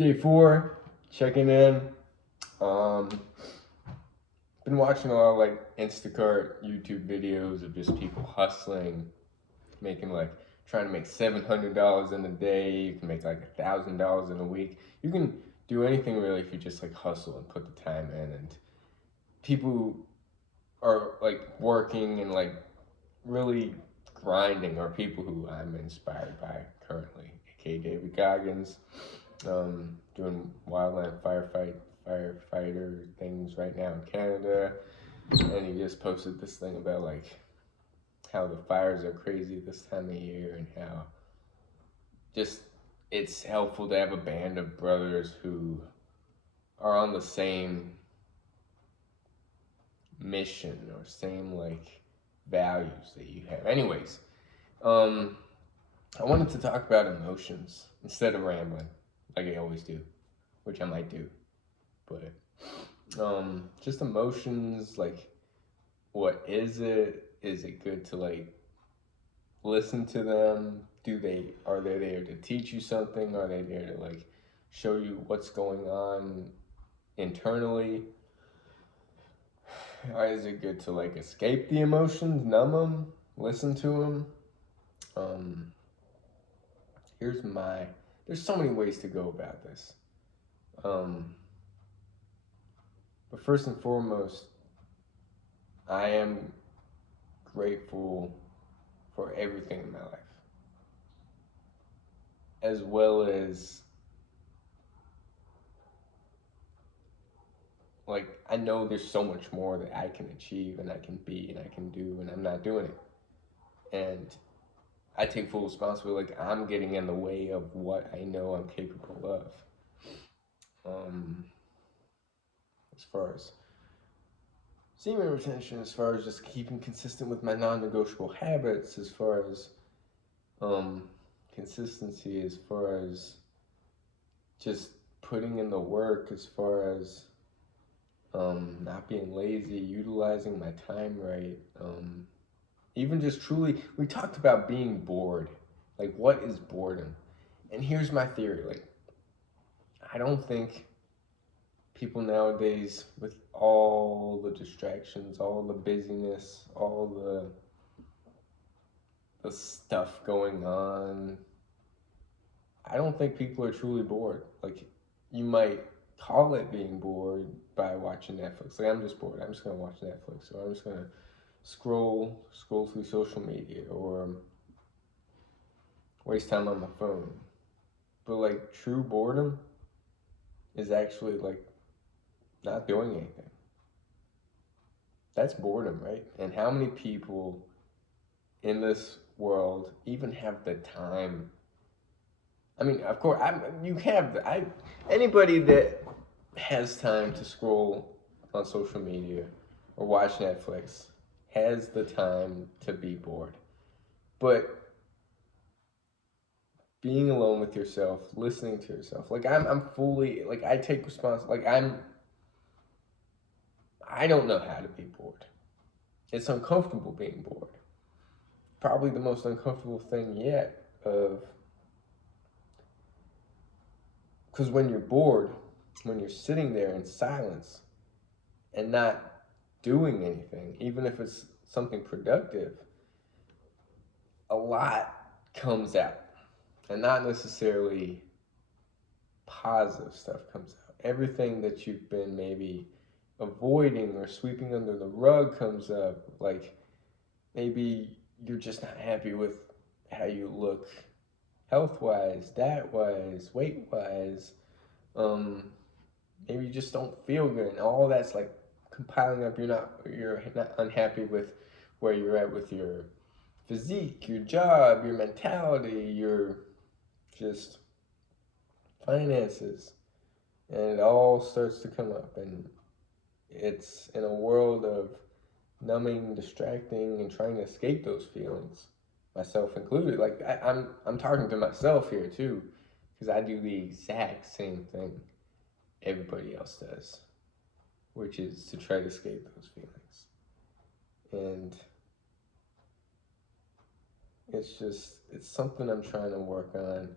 Day 4, checking in. Been watching a lot of like Instacart YouTube videos of just people hustling, making like trying to make $700 in a day. You can make like $1,000 in a week. You can do anything really if you just like hustle and put the time in. And people are like working and like really grinding are people who I'm inspired by currently, aka David Goggins, doing wildland firefighter things right now in Canada, and he just posted this thing about like how the fires are crazy this time of year and how just it's helpful to have a band of brothers who are on the same mission or same like values that you have. Anyways, I wanted to talk about emotions instead of rambling like I always do, which I might do. But just emotions, like what is it? Is it good to like listen to them? Are they there to teach you something? Are they there to like show you what's going on internally? Or is it good to like escape the emotions, numb them, listen to them? Um, there's so many ways to go about this. Um, but first and foremost, I am grateful for everything in my life, as well as like I know there's so much more that I can achieve and I can be and I can do, and I'm not doing it. And I take full responsibility. Like I'm getting in the way of what I know I'm capable of. As far as semen retention, as far as just keeping consistent with my non-negotiable habits, as far as consistency, as far as just putting in the work, as far as not being lazy, utilizing my time right, even just truly, we talked about being bored. Like, what is boredom? And here's my theory. Like, I don't think people nowadays, with all the distractions, all the busyness, all the stuff going on, I don't think people are truly bored. Like, you might call it being bored by watching Netflix. Like, I'm just bored. I'm just gonna watch Netflix, or I'm just gonna scroll through social media, or waste time on my phone. But like true boredom is actually like not doing anything. That's boredom, right? And how many people in this world even have the time? I mean, of course, anybody that has time to scroll on social media or watch Netflix has the time to be bored. But being alone with yourself, listening to yourself, like I'm fully like I take responsibility. Like I don't know how to be bored. It's uncomfortable being bored. Probably the most uncomfortable thing yet of because when you're bored, when you're sitting there in silence and not doing anything, even if it's something productive, a lot comes out. And not necessarily positive stuff comes out. Everything that you've been maybe avoiding or sweeping under the rug comes up. Like maybe you're just not happy with how you look health wise, diet wise, weight wise. Maybe you just don't feel good, and all that's like compiling up. You're not unhappy with where you're at with your physique, your job, your mentality, your just finances, and it all starts to come up. And it's in a world of numbing, distracting, and trying to escape those feelings, myself included. Like I'm talking to myself here too, because I do the exact same thing everybody else does, which is to try to escape those feelings. And it's something I'm trying to work on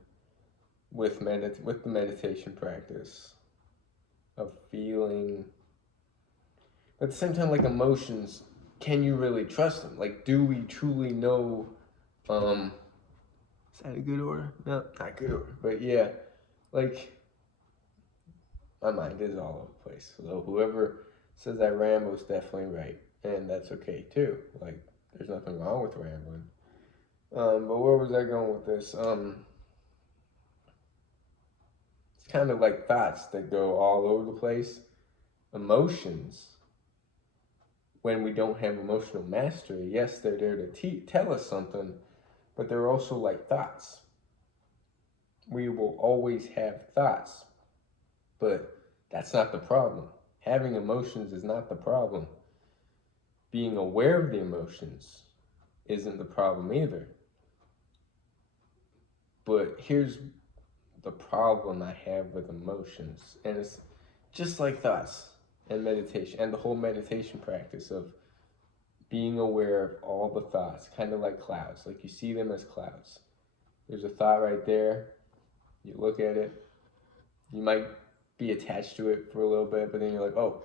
with the meditation practice of feeling. But at the same time, like emotions, can you really trust them? Like, do we truly know? Is that a good order? No, not good order. But yeah, like my mind is all over the place. So whoever says I ramble is definitely right, and that's okay too. Like, there's nothing wrong with rambling. But where was I going with this? It's kind of like thoughts that go all over the place. Emotions, when we don't have emotional mastery, yes, they're there to tell us something, but they're also like thoughts. We will always have thoughts, but that's not the problem. Having emotions is not the problem. Being aware of the emotions isn't the problem either. But here's the problem I have with emotions, and it's just like thoughts and meditation and the whole meditation practice of being aware of all the thoughts, kind of like clouds. Like, you see them as clouds. There's a thought right there. You look at it. You might be attached to it for a little bit, but then you're like, oh,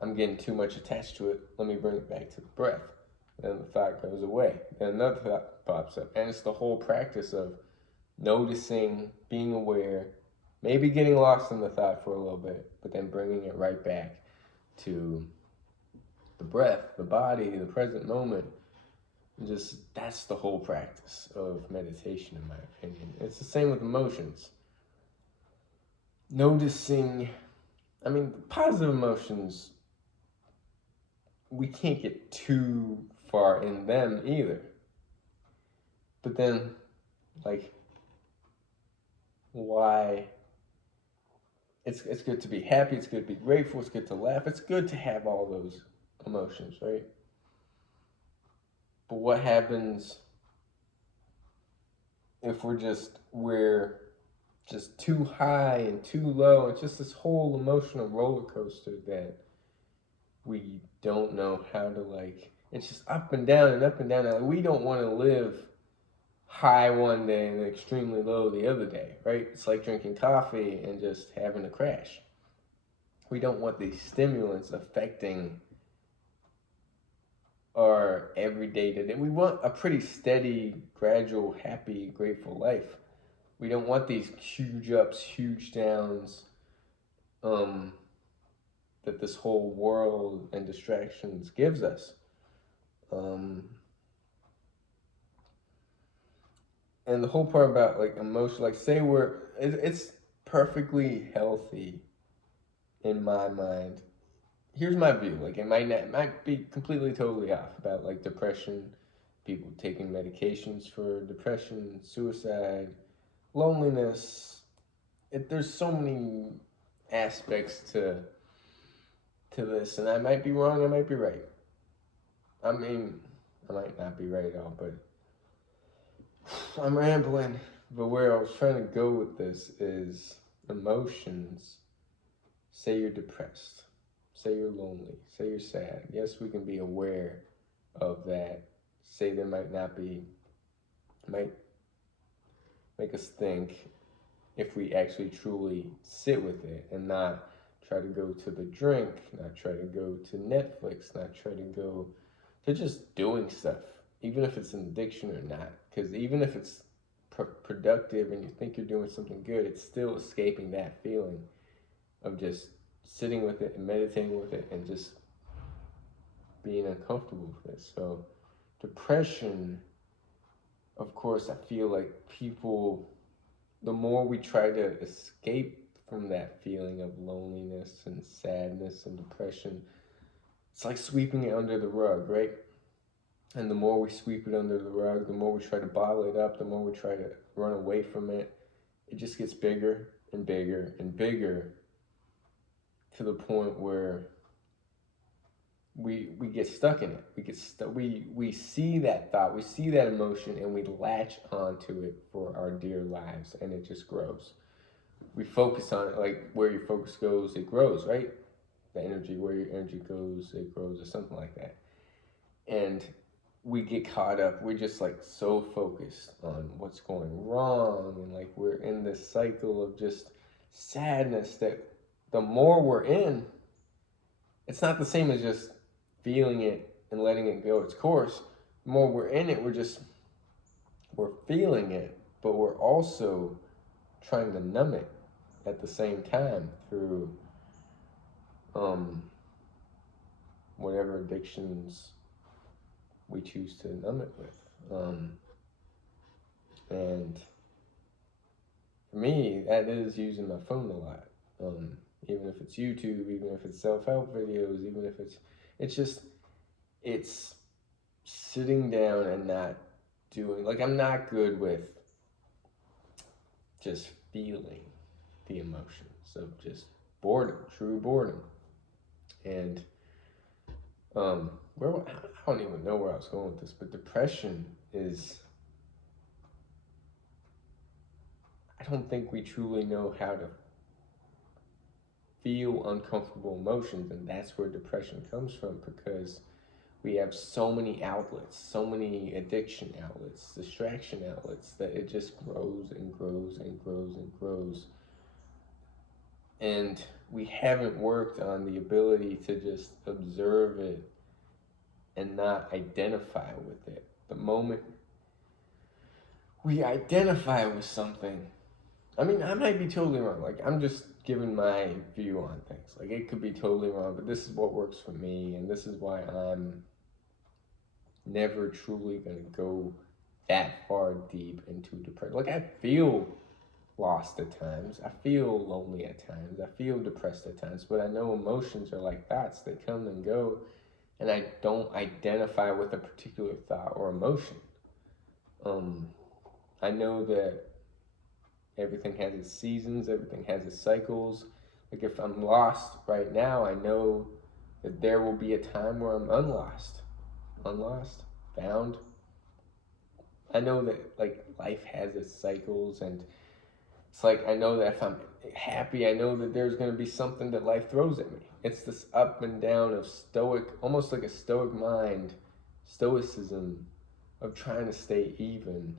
I'm getting too much attached to it. Let me bring it back to the breath. Then the thought goes away. Then another thought pops up. And it's the whole practice of noticing, being aware, maybe getting lost in the thought for a little bit, but then bringing it right back to the breath, the body, the present moment. Just, that's the whole practice of meditation, in my opinion. It's the same with emotions. Noticing, positive emotions, we can't get too far in them either. But then, like, why? It's good to be happy, it's good to be grateful, it's good to laugh, it's good to have all those emotions, right? But what happens if we're just too high and too low? It's just this whole emotional roller coaster that we don't know how to, like, it's just up and down and up and down. Like, we don't want to live high one day and extremely low the other day, right? It's like drinking coffee and just having a crash. We don't want these stimulants affecting our everyday today. We want a pretty steady, gradual, happy, grateful life. We don't want these huge ups, huge downs, that this whole world and distractions gives us. And the whole part about, like, emotion, like, say it's perfectly healthy in my mind. Here's my view. Like, it might be completely totally off about, like, depression, people taking medications for depression, suicide, loneliness. There's so many aspects to this, and I might be wrong, I might be right. I might not be right at all, but I'm rambling. But where I was trying to go with this is emotions. Say you're depressed. Say you're lonely. Say you're sad. Yes, we can be aware of that. Say there might make us think, if we actually truly sit with it and not try to go to the drink, not try to go to Netflix, not try to go to just doing stuff, even if it's an addiction or not. Because even if it's productive and you think you're doing something good, it's still escaping that feeling of just sitting with it and meditating with it and just being uncomfortable with it. So depression, of course, I feel like people, the more we try to escape from that feeling of loneliness and sadness and depression, it's like sweeping it under the rug, right? And the more we sweep it under the rug, the more we try to bottle it up, the more we try to run away from it, it just gets bigger and bigger and bigger, to the point where we get stuck in it. We see that thought, we see that emotion, and we latch onto it for our dear lives, and it just grows. We focus on it, like, where your focus goes, it grows, right? The energy, where your energy goes, it grows, or something like that. And we get caught up. We're just like so focused on what's going wrong, and like we're in this cycle of just sadness that the more we're in, it's not the same as just feeling it and letting it go its course. The more we're in it, we're feeling it, but we're also trying to numb it at the same time through whatever addictions we choose to numb it with. And for me, that is using my phone a lot. Even if it's YouTube, even if it's self-help videos, even if it's sitting down and not doing, like, I'm not good with just feeling the emotions of just boredom, true boredom. And where I don't even know where I was going with this, but depression is, I don't think we truly know how to feel uncomfortable emotions, and that's where depression comes from, because we have so many outlets, so many addiction outlets, distraction outlets, that it just grows and grows and grows and grows. And we haven't worked on the ability to just observe it and not identify with it. The moment we identify with something, I mean, I might be totally wrong. Like, I'm just giving my view on things. Like, it could be totally wrong, but this is what works for me, and this is why I'm never truly going to go that far deep into depression. Like, I feel lost at times. I feel lonely at times. I feel depressed at times, but I know emotions are like thoughts. They come and go, and I don't identify with a particular thought or emotion. I know that everything has its seasons, everything has its cycles. Like, if I'm lost right now, I know that there will be a time where I'm unlost, found. I know that, like, life has its cycles, and it's like, I know that if I'm happy, I know that there's going to be something that life throws at me. It's this up and down of stoic, almost like a stoic mind, stoicism of trying to stay even.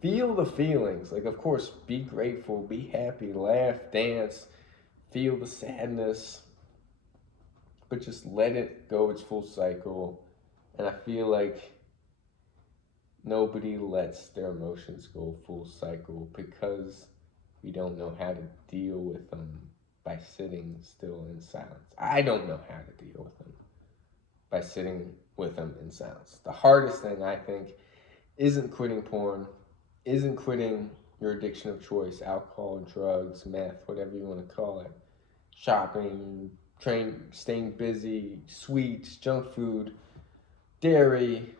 Feel the feelings. Like, of course, be grateful, be happy, laugh, dance, feel the sadness, but just let it go its full cycle. And I feel like nobody lets their emotions go full cycle because we don't know how to deal with them by sitting still in silence. I don't know how to deal with them by sitting with them in silence. The hardest thing, I think, isn't quitting porn, isn't quitting your addiction of choice, alcohol, drugs, meth, whatever you want to call it, shopping, staying busy, sweets, junk food, dairy.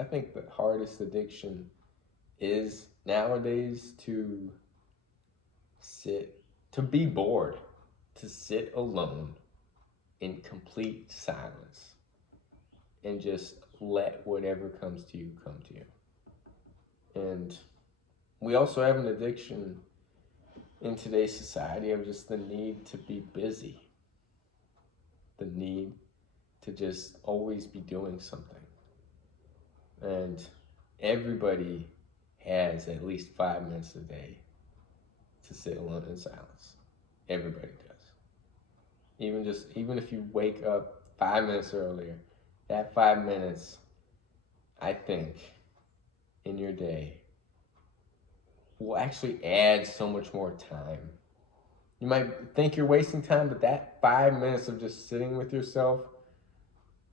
I think the hardest addiction is nowadays to be bored, to sit alone in complete silence and just let whatever comes to you come to you. And we also have an addiction in today's society of just the need to be busy, the need to just always be doing something. And everybody has at least 5 minutes a day to sit alone in silence. Everybody does. Even if you wake up 5 minutes earlier, that 5 minutes, I think, in your day will actually add so much more time. You might think you're wasting time, but that 5 minutes of just sitting with yourself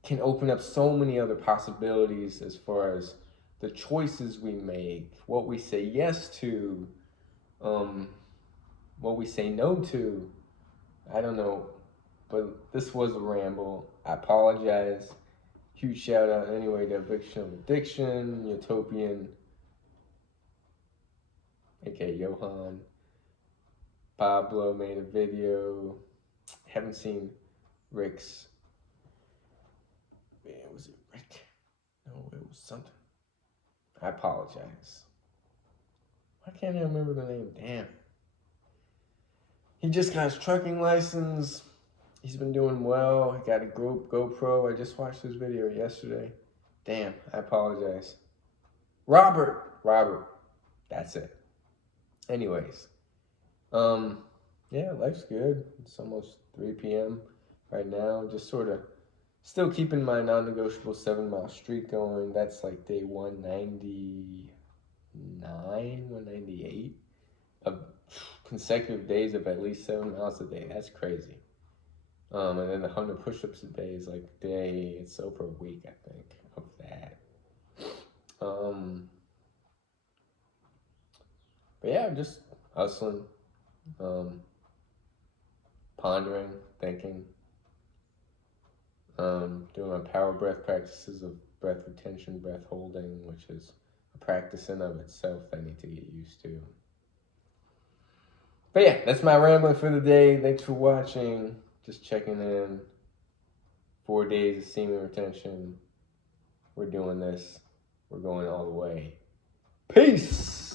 can open up so many other possibilities as far as the choices we make, what we say yes to, what we say no to. I don't know, but this was a ramble. I apologize. Huge shout out anyway to Eviction of Addiction, Utopian, aka Johan. Pablo made a video. Haven't seen Rick's. Man, was it Rick? No, it was something. I apologize. Why can't I remember the name? Damn. He just got his trucking license. He's been doing well. He got a GoPro. I just watched his video yesterday. Damn, I apologize. Robert. That's it. Anyways, yeah, life's good. It's almost 3 p.m. right now. Just sort of still keeping my non-negotiable 7-mile streak going. That's like day 199, 198 of consecutive days of at least 7 miles a day. That's crazy. And then the 100 push-ups a day is like it's over a week, I think, of that. But yeah, I'm just hustling, pondering, thinking, doing my power breath practices of breath retention, breath holding, which is a practice in of itself I need to get used to. But yeah, that's my rambling for the day. Thanks for watching. Just checking in. 4 days of semen retention. We're doing this. We're going all the way. Peace!